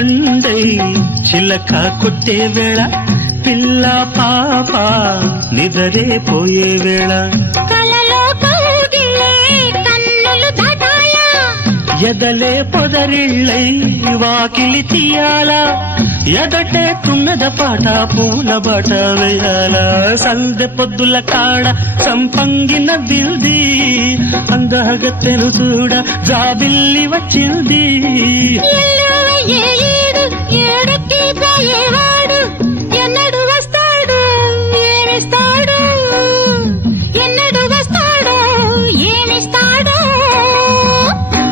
పండై చిలక కొట్టే వేళ పిల్ల పాప నిదరే పోయే వేళ కలలో కౌగిలే కన్నులు దాటాలా ఎదలే పొదరిళ్ళై వాకిలి తీయాలా ఎదటే తున్నద పాట పూల బాట వేయాల సందె పొద్దుల కాడ సంపంగిన బిల్ది అందగత్తెను చూడ జాబిల్లి వచ్చింది